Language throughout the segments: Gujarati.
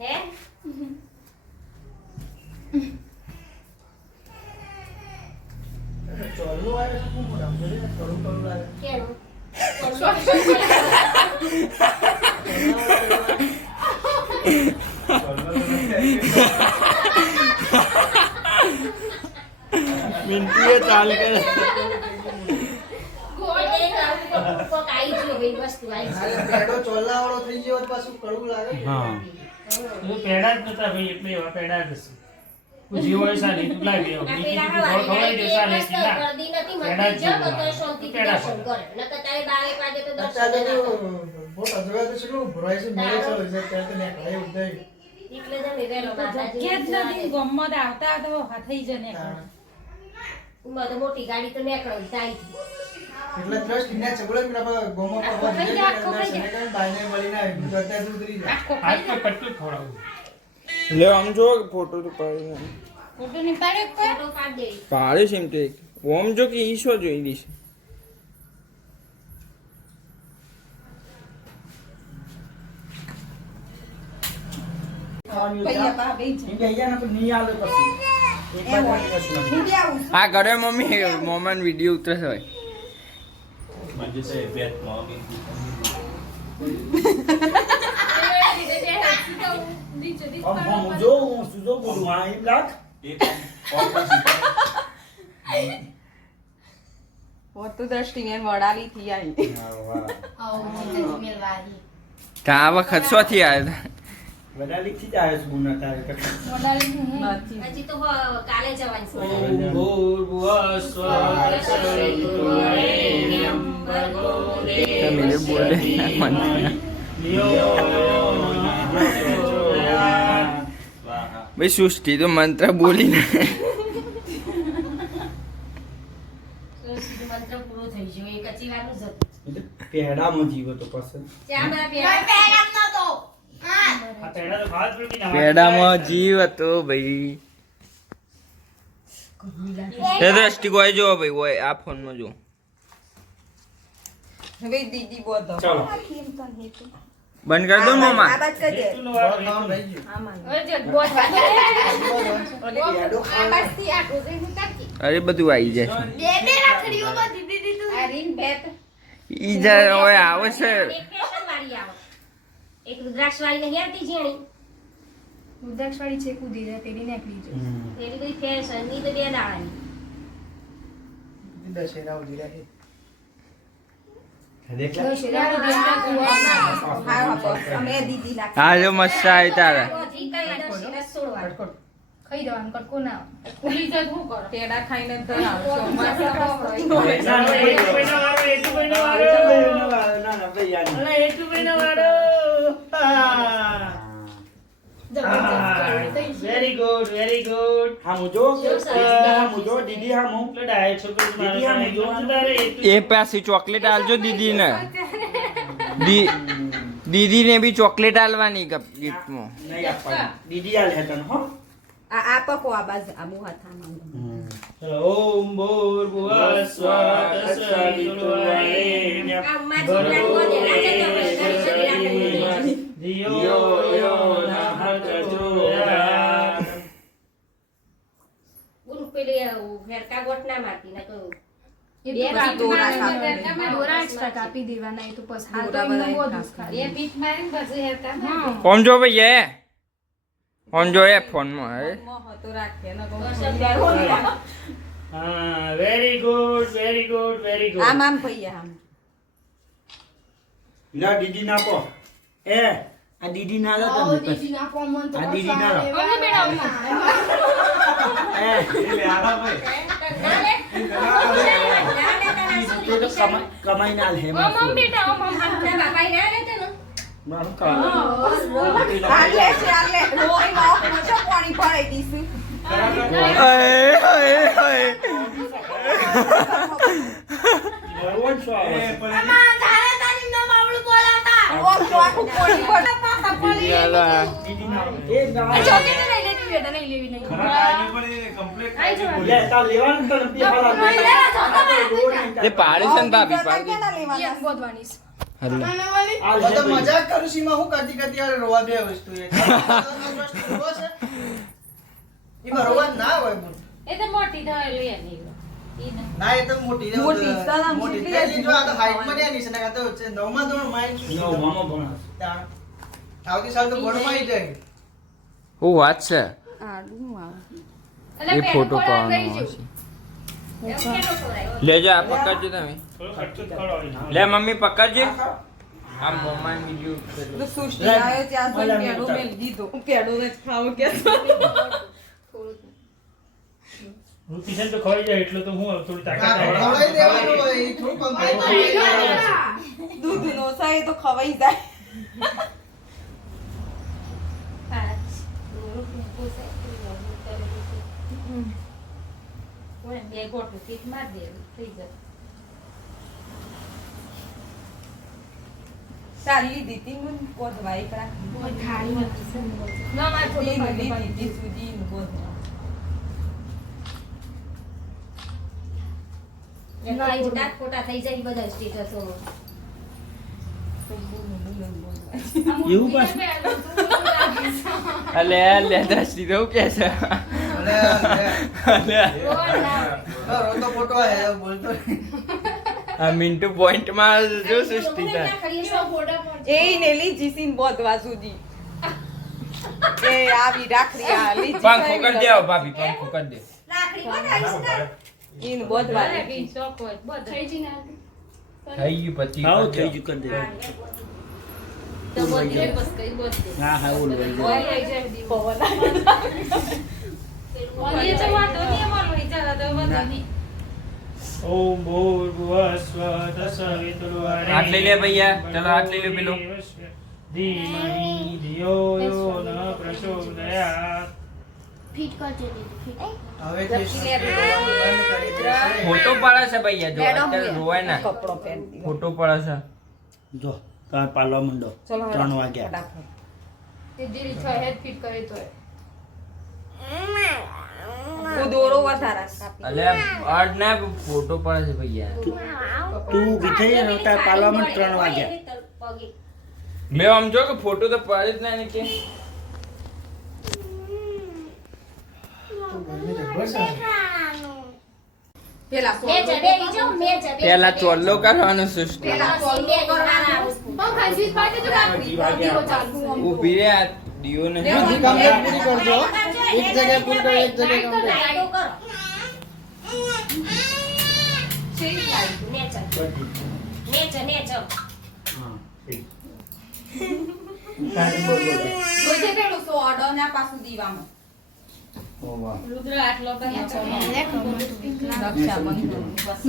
હે ચોલ્લો આવે છે શું મોટા બોલે કરું લાગે કેનું મિંટીએ ચાલ કરે કોક આઈ ગયો ભાઈ વસ્તુ આઈ હાલે પેડો ચોલ્લાવાળો થઈ ગયો તો પાછું કડવું લાગે હા હું પેડા જ નતા ભાઈ એટલે એવા પેડા જ હશે તું જીવ હોય સાલી તું લાવી આવ નીકી તું ઘર ખવડાવી દે સાલી સીના ગરદી નથી પેડા મત જ જો જીવવા. તો શાંતિથી પેડા દર્શન કરે નકર તારે 12 વાગે તો દર્શન અત્યારે ના તો કરે. બોટ અજવા તો કેટલું ભરાય છે મેળે ચાલુ છે ત્યાં તો નીકળે ઉડાય એટલે જ અમે વેલો માતાજી જગ્યા જ નથી ગમત આવતા તો હાથઈ જને ઉમર મોટી ગાડી તો નીકળે જાય એટલે ત્રસ દિના ચગડે કે આપણે ગોમો પર ખાઈ જા, આખો ખાઈ જા. બાઈને મળીને આવી તો અત્યારે તો ઉતરી જાય આખો આજ ખાઈ તો કટલું ખવડાવું લે આમ જો ફોટો તો પાડી ફોટો ની પાડે કોઈ ફોટો પાડ દે પાડે છે એમ તો એક ઓમ જો કે ઈશો જોઈ દીશ પૈયા પા બે છે આ ઘરે મમ્મી મોમન વિડિયો ઉતરે હોય તો દ્રષ્ટિબેન વડાલી થી આવી તા આ વખત શોથી આવ્યા નથી હજી તો કાલે જવાની છે ઓમ ભૂર્ભુવસ્વરસ્વતીર્વરેણ્યં ભર્ગો તમે જે બોલે મંત્ર ભાઈ સૃષ્ટિ તો મંત્ર બોલીને મંત્ર પૂરો થઈ ગયો એ કચી વારનું જ હતું પેડામાં જીવો તો પસંદ ચા મારા પેડા આ પેડા તો ખાવા જ પડી ને પેડામાં જીવ હતો ભાઈ એ દ્રષ્ટિ કોઈ જો ભાઈ હોય આ ફોનમાં જો હવે દીદી બોલો ચાલો બંધ કર દો મામા આ બાત કરજે કેટલું વાર કામ રહી રહી ગયું આમાં હવે જો બોલ વાગે પેડો આ બસથી આ ટોકે મુકાતી અરે બધું આવી જાય બે રાખડીઓ માં દીદી દીધું આ રીન બેત ઈ જ્યારે હોય આવે છે એક ફેશન વાળી આવે એક રુદ્રાક્ષ વાળી ને હેરતી જેણી રુદ્રાક્ષવાળી છે કૂદી જાય તેડી નીકળી જાય એની બધી ફેશન ની તો બે દાડાની દશેરા ઉધી રહે અમે દીદી લાગ હા જો મસ્ત આવી તારા જી કઈ દર્શન સોળવા ખાઈ દેવાનું કટકો ના ભૂલી જાય શું કરો પેડા ખાઈને તો આવશો ના, ના, એટલું ભાઈનો વારો, એટલું ભાઈનો વારો. અલા, એટલું ભાઈનો વારો. વેરી ગુડ વેરી ગુડ ડાય છોકરો એ પાછી ચોકલેટ આલજો દીદીને દીદીને બી ચોકલેટ આલવાની ગિફ્ટમાં આ પકો આ બાજ આબુ હાથામાં ઓમ ભૂર્ભુવસ્વરસ્વતીર્વરેણ્યં આ માછી લાગવા દે રાજા તો ઘડી ધિયો યો ન પ્રચોદયાત. બોલ પેલી ફેરકા ગોટ ના મારતી ના તો એ બે તો કાપી દોરા દેવાના. તમે દોરા એક્સ્ટ્રા કાપી દેવાના એ તો પછી હાલ તો દોરા એમનું બધા બધું જ ખાય. એ પીઠ મારીને પછી હેરતા મારે. કોણ જો ભાઈ એ કોણ જો એ ફોનમાં હે મોહ તો રાખે ન હા very good very good very good. આમ આમ ભૈયા આમ કમાઈ ના લે બેટા બાપા ના લેતે ને આલે છે આલે રોઈ નો મજો પાણી ભરાઈ દીશું ઓ આખું પાણી તે પાડે છે ને ભાભી પાડી એમ ગોતવાની છે. હલો બધા મજાક કરું છું એમાં હું કરતી કરતી યાર રોવા બે વસ્તુ એ એમાં રોવા જ ના હોય બોલ. એ તો મોટી થયેલી એની ઈ ના. ના એ તો મોટી મોટી, સાલા મોટી મોટી પેલી જો આ તો હાઈટમાં ને એની છે ને આ તો છે નવમા ધોરણ માં આવી છું. આવતી સાલ તો બોર્ડમાં આવી જાય. હું વાત છે આડું આવે. એટલે એ પેલું ફોટો ખોરાક પાડવાનો લઈ હશે. જવું. એવું કેમ ખોરાક? લેજો આ પકડજો તમે થોડો ખર્ચો જ ખરો હોય. લે મમ્મી પકડજે આ મમ્મા વિડિયો તો સુષ્ટિ આવ્યો ત્યાં સુધી પેડો મેં લીધો. પેડો ને જ ખાવો કે રુચિશન તો ખવાઈ જાય એટલે તો હું થોડી તાકાત હા, આવે. ખવડાવી દેવાનું હોય એ થોડું કમ્પ્લીટ થઈ જાય. દૂધ નો સાય તો ખવાઈ જાય. પાંચ. દોરો પોસાય તો એવું કરે છે. કોઈ બે ગોટું ફીટ માર દે થઈ જાય. તારી લીધી તી મને કોદવાઈ કરા. ના માર થોડું ઈ પાણી લીધી તી સુધી નું કોદવા. ના ઈ દાંત ખોટા થઈ જાય ઈ બધા સ્ટેટસો. એવું પાછું? અલે લે દ્રષ્ટિ તો કે છે અને રોતો ફોટો આયા બોલતો આ મિન્ટુ પોઈન્ટ માં જો સૃષ્ટિ થાય એ ને લીધી સીન બોધવા સુધી. એ આવી રાખડી આ લીધી. પંખો કરી દેવો ભાભી પંખો કરી દે ઈન બોધવા બરાબર, લીધી. ઈ શોખ હોય બધા. થઈ ગયું પતિ તો બોધી બસ કઈ બોધી. ઓય લઈ જાય દીવો. ઓય તો વાતો નહીં અમારો વિચાર હતો બધાની. ઓમ ભૂર્ભુવસ્વઃ તત્સવિતુર્વરેણ્યં આટલી લે ભૈયા. ચલો આટલી લે પેલું. ધીમહિ ધિયો યો ન પ્રચોદયાત. હવે જે બંધ કરી દેશે. ફોટો પડે છે ભૈયા જો મેડમ અત્યારે રોવાય ના કપડો પહેરી ફોટો પડે છે જો તમે પાલવા માંડો ચલો 3 વાગ્યા ફટાફટ. તે દીરી છ હેડ ફિટ કરે તો તું દોરો વધારા કાપી. અલે અડ ના ફોટો પડે છે ભૈયા તું ઊભી થઈ જાય ને તાર પાલવા માંડ 3 વાગ્યા લે આમ જો કે ફોટો તો પડે જ ના ને કે ઘરની જબર છે. પેલા મે જડે જો મે જડે. પેલા ચોલ્લો કરવાનો સૃષ્ટિ પેલા બે કરવાના. બહુ ખાસી પાટે તો કાપડી દીવો ચાલુ ઊભી રે આ દિયો ને બધી કમ્પ્લીટ પૂરી કરજો. એક જગ્યાએ પૂરી કરો, એક જગ્યાએ કમ્પ્લીટ. લાઈટો કરો. શેરી લાઈ. નેચર. Nature nature. જોજે પેલું સો ઓર્ડર ના પાછું દીવામાં. રુદ્ર આટલો કરી રક્ષાબંધન બસ.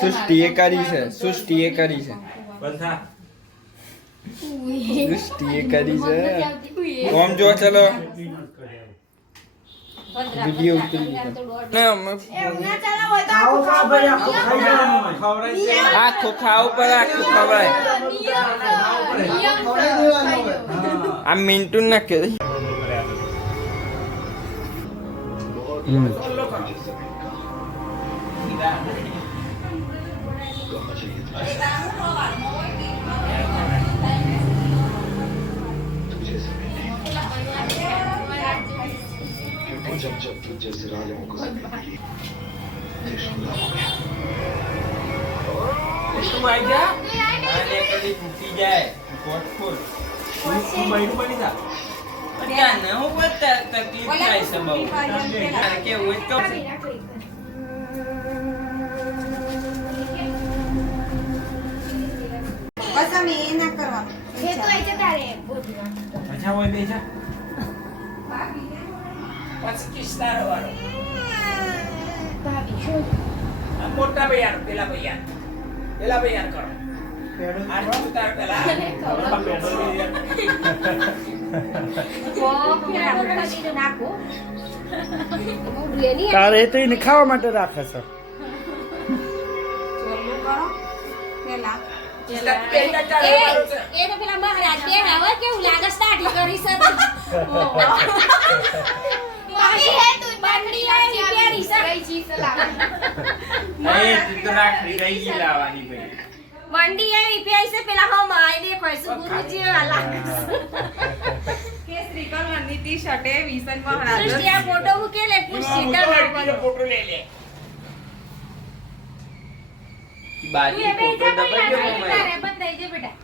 સૃષ્ટિએ કરી છે સૃષ્ટિએ કરી છે સૃષ્ટિએ કરી છે આમ જો ચલો વિડિયો ઉતરી ગયો આખું ખાવું પડે આખું ખવાય ખવડાવી દેવાનું હવે. આ મિન્ટુ ના કે जब जब तू जैसे राजाओं को તું આઈ જા અને કદી તૂટી જાય કોટ ખોલ તું બૈરું બની જા ત્યાં ન હું બોલતા તકલીફ થાય છે બહુ કે હોય તો બસ અમે એ ના કરવાનું. મજા હોય બે જા પછી કિસ્તારો વાળો આ મોટા ભૈયા પેલા ભૈયા કરો આ ઉતાર પેલા તારે તો એને ખાવા માટે રાખે છે ચોલ્લો કરો પેલા એ તો પેલા મહારાજ કે હવે કેવું લાગે સ્ટાર્ટ કરી છે મમ્મી હે તું બાંધડી લાવી પેરી છે કઈ ચીજ લાવે એ તું તો રાખડી રહી ગઈ લાવવાની ભાઈ મંડી આવી પેરી છે પેલા હમ આઈ દેખો છે ગુરુજી વાલા કેસરી કલરની ટી-શર્ટ એ વિસન મહારાજ સૃષ્ટિ આ ફોટો મૂકેલે ખુશી કર ફોટો લે લે બાજી ફોટો દબાઈ ગયો મમ્મી બંધાઈ જે બેટા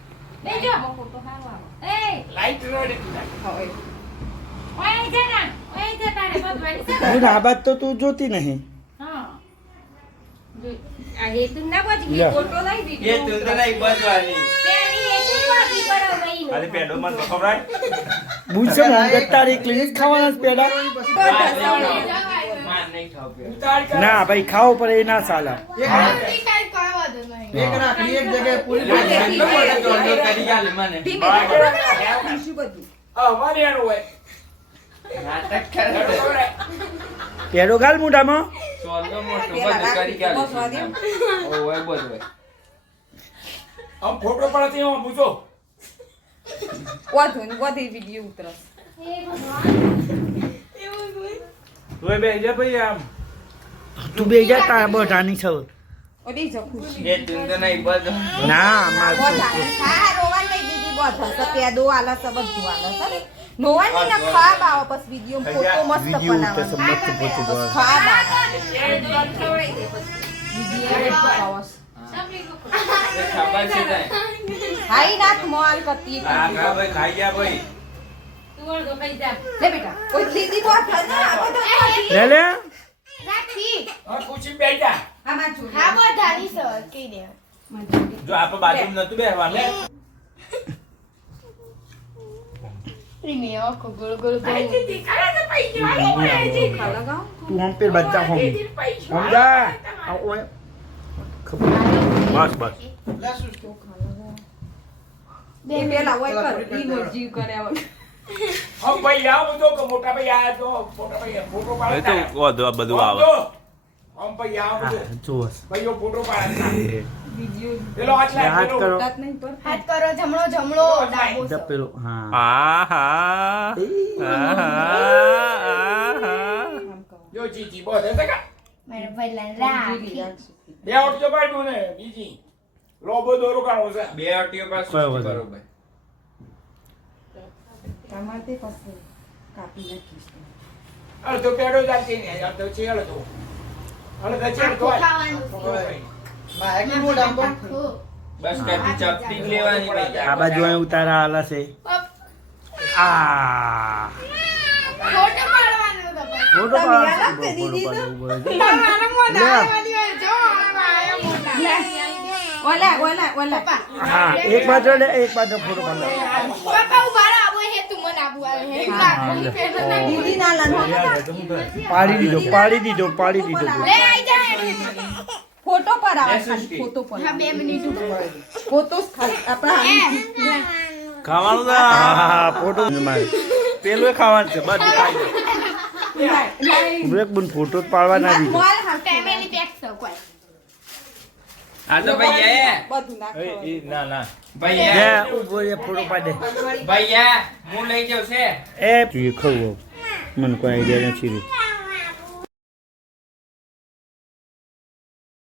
બેજો ફોટો હારો આવો એ લાઈટ રોડે તું હવે ઓય જના ઓય જતા રે બધવાડી છે હું આ બાત તો તું જોતી નહીં. હા આ હે તું ના બોજી લ્યો. ફોટો લઈ એ દીધો તું તો નહીં બજવાની પેલી એ તું બાકી પડો ગઈ અરે પેડો મન તો ખબર બુજશે મોંઘે તારી ક્લિનિક ખાવાના જ પેડા માર નહીં ખાવ પેડો ના ભાઈ ખાવો પડે એ ના ચાલે. એક રાખડી એક જગ્યાએ પૂરી એટલો પડી મોટો દોડો કરી આલે મને ટીશું બધું નાટક કરે પેડો ગાલ મોઢામાં. ચોલો મોટો બધું કરી આલે ઓય બધું ફોટો પડે એમાં પૂછો વધુ ને વધી વિડિયો ઉતરસ તું બે જા ભાઈ આમ તું બે જા તારા બધાની છો. ઓડી જો ખુશી એ તું તો નહીં બધું ના માર બોધાની હા રોવાન લઈ દીધી બોધા તો પેદો આલા સ બધું આલા સર નોવાન ની ના ખાબ આવો બસ વિડિયો ફોટો મસ્ત વિડિયો ઉતરશે બનાવવાનો મસ્ત ફોટો બસ બસ. ખાબ વિડિયો ખબર છે તાય હાઈ નાથ મોલ કતી આ કા ભાઈ ખાઈ જા ભાઈ તું ઓળો કઈ જા લે બેટા કોઈ દીદી બોધા ના આ બધો લે લે રાખી હા પૂછી બે જા આમાં જો હા બધાની સર કઈ દે જો આપણે બાજુમાં નતું બેહવાનું પ્રીમિયર કો ગોળ ગોળ તું હમ પેર બચ્ચા હમ સમજા આ ઓય ખબર બસ બસ બે પેલા હોય કર ઈનો જીવ કર્યા વગર હમ ભાઈ આવો બધો કે મોટા ભાઈ આયા તો મોટા ભાઈ ફોટો પાડે બધું આવે હમ ભાઈ આવો બધો જોસ ભાઈઓ ફોટો પાડે વિડિયો પેલો હાથ લાગ હાથ પેલો કરો. તાત નહીં પર હાથ કરો જમણો જમણો ડાબો જપ પેલો હા આહા આમ કહો જો જીજી બોલ હે કા મેરે પહેલા રાખી બે ઓટજો પાડ્યું ને બીજી લોબો દોરો કાઢો છે બે અટીઓ પાસે કોઈ વાંધો બરોબર તમારે પછી કાપી નાખીશ અરે તો પેડો જાતી ને યાર તો ચેળ તો અરે તો ચેળ તો ખાવાનું માં એક મોઢ આમ તો બસ કાપી ચપટી જ લેવાની ભાઈ આ બાજુ અહીં ઉતારા આલા છે આ ફોટો પાડવાનો તો ફોટો તમે પાડ યાદ આપી દીધી તો? મારા મોઢા લે. આવવાની જો આયા મોઢા ઓલા હા એક બાજુ લે એક બાજુ ફોટો પાડ લે. પપ્પા ઉભા રહો આવો હે તું મને આબુ આવે હે દીદી ના લાનો પાડી દીધો લે આઈ જા ફોટો પર આવે એ ખાલી સૃષ્ટિ. ફોટો પર હા 2 મિનિટ ફોટો ખાલી આપણા હાથ ખાવાનું હા ફોટો મારે પેલું ખાવાનું છે બધું ખાઈ બ્રેક બન ફોટો પાડવાના દીધો મોલ હાથ ફેમિલી પેક છો કોઈ આ તો ભાઈ બધું નાખો ના ભાઈ લે ઉભો રે ફોટો પાડે ભાઈ હું લઈ જાઉં છે એ તું ખાવ મને કોઈ આઈડિયા નથી રહ્યો